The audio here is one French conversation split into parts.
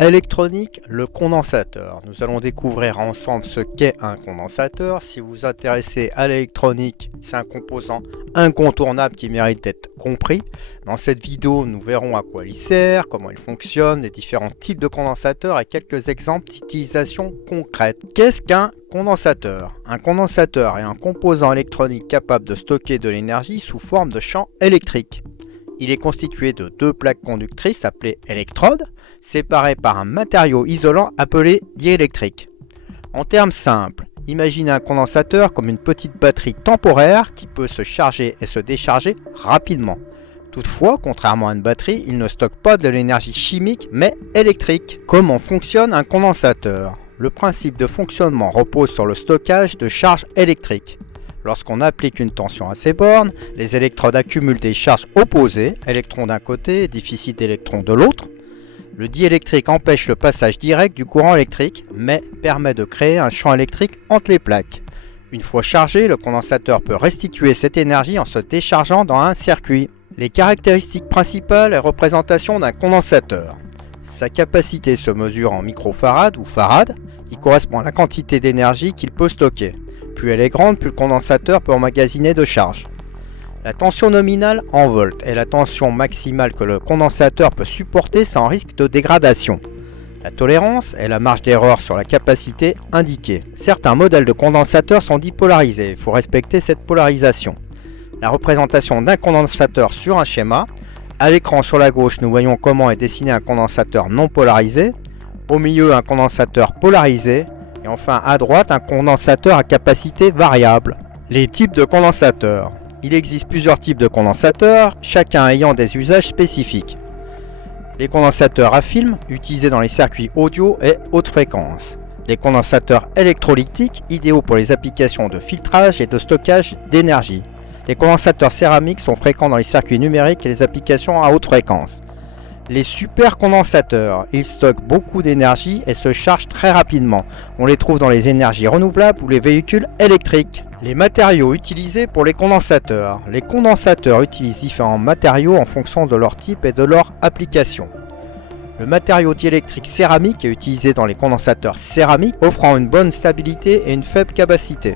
électronique, le condensateur. Nous allons découvrir ensemble ce qu'est un condensateur. Si vous vous intéressez à l'électronique, c'est un composant incontournable qui mérite d'être compris. Dans cette vidéo, nous verrons à quoi il sert, comment il fonctionne, les différents types de condensateurs et quelques exemples d'utilisation concrète. Qu'est-ce qu'un condensateur? Un condensateur est un composant électronique capable de stocker de l'énergie sous forme de champ électrique. Il est constitué de deux plaques conductrices appelées électrodes, séparées par un matériau isolant appelé diélectrique. En termes simples, imaginez un condensateur comme une petite batterie temporaire qui peut se charger et se décharger rapidement. Toutefois, contrairement à une batterie, il ne stocke pas de l'énergie chimique mais électrique. Comment fonctionne un condensateur? Le principe de fonctionnement repose sur le stockage de charges électriques. Lorsqu'on applique une tension à ces bornes, les électrodes accumulent des charges opposées, électrons d'un côté et déficit d'électrons de l'autre. Le diélectrique empêche le passage direct du courant électrique, mais permet de créer un champ électrique entre les plaques. Une fois chargé, le condensateur peut restituer cette énergie en se déchargeant dans un circuit. Les caractéristiques principales et représentations d'un condensateur. Sa capacité se mesure en microfarad ou farad, qui correspond à la quantité d'énergie qu'il peut stocker. Plus elle est grande, plus le condensateur peut emmagasiner de charge. La tension nominale en volts est la tension maximale que le condensateur peut supporter sans risque de dégradation. La tolérance est la marge d'erreur sur la capacité indiquée. Certains modèles de condensateurs sont dipolarisés, il faut respecter cette polarisation. La représentation d'un condensateur sur un schéma. À l'écran sur la gauche, nous voyons comment est dessiné un condensateur non polarisé. Au milieu, un condensateur polarisé. Et enfin à droite, un condensateur à capacité variable. Les types de condensateurs. Il existe plusieurs types de condensateurs, chacun ayant des usages spécifiques. Les condensateurs à film, utilisés dans les circuits audio et haute fréquence. Les condensateurs électrolytiques, idéaux pour les applications de filtrage et de stockage d'énergie. Les condensateurs céramiques sont fréquents dans les circuits numériques et les applications à haute fréquence. Les supercondensateurs, ils stockent beaucoup d'énergie et se chargent très rapidement. On les trouve dans les énergies renouvelables ou les véhicules électriques. Les matériaux utilisés pour les condensateurs. Les condensateurs utilisent différents matériaux en fonction de leur type et de leur application. Le matériau diélectrique céramique est utilisé dans les condensateurs céramiques, offrant une bonne stabilité et une faible capacité.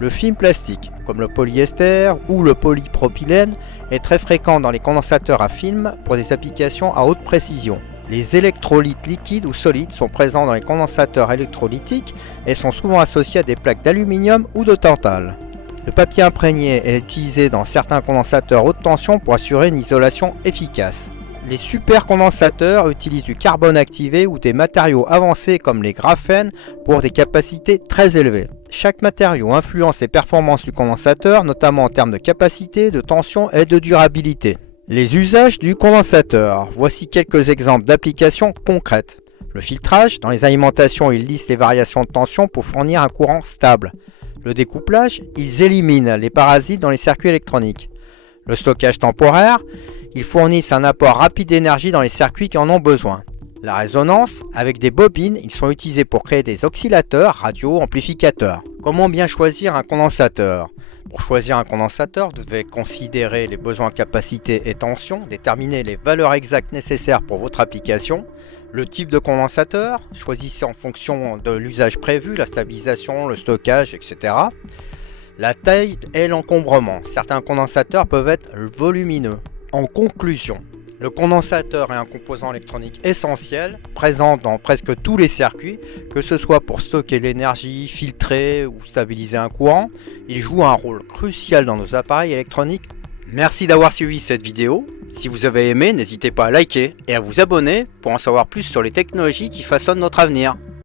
Le film plastique, comme le polyester ou le polypropylène, est très fréquent dans les condensateurs à film pour des applications à haute précision. Les électrolytes liquides ou solides sont présents dans les condensateurs électrolytiques et sont souvent associés à des plaques d'aluminium ou de tantale. Le papier imprégné est utilisé dans certains condensateurs haute tension pour assurer une isolation efficace. Les supercondensateurs utilisent du carbone activé ou des matériaux avancés comme les graphènes pour des capacités très élevées. Chaque matériau influence les performances du condensateur, notamment en termes de capacité, de tension et de durabilité. Les usages du condensateur. Voici quelques exemples d'applications concrètes. Le filtrage. Dans les alimentations, ils lissent les variations de tension pour fournir un courant stable. Le découplage. Ils éliminent les parasites dans les circuits électroniques. Le stockage temporaire. Ils fournissent un apport rapide d'énergie dans les circuits qui en ont besoin. La résonance, avec des bobines, ils sont utilisés pour créer des oscillateurs, radio, amplificateurs. Comment bien choisir un condensateur? Pour choisir un condensateur, vous devez considérer les besoins capacité et tension, déterminer les valeurs exactes nécessaires pour votre application, le type de condensateur, choisissez en fonction de l'usage prévu, la stabilisation, le stockage, etc. La taille et l'encombrement. Certains condensateurs peuvent être volumineux. En conclusion, le condensateur est un composant électronique essentiel, présent dans presque tous les circuits, que ce soit pour stocker l'énergie, filtrer ou stabiliser un courant. Il joue un rôle crucial dans nos appareils électroniques. Merci d'avoir suivi cette vidéo. Si vous avez aimé, n'hésitez pas à liker et à vous abonner pour en savoir plus sur les technologies qui façonnent notre avenir.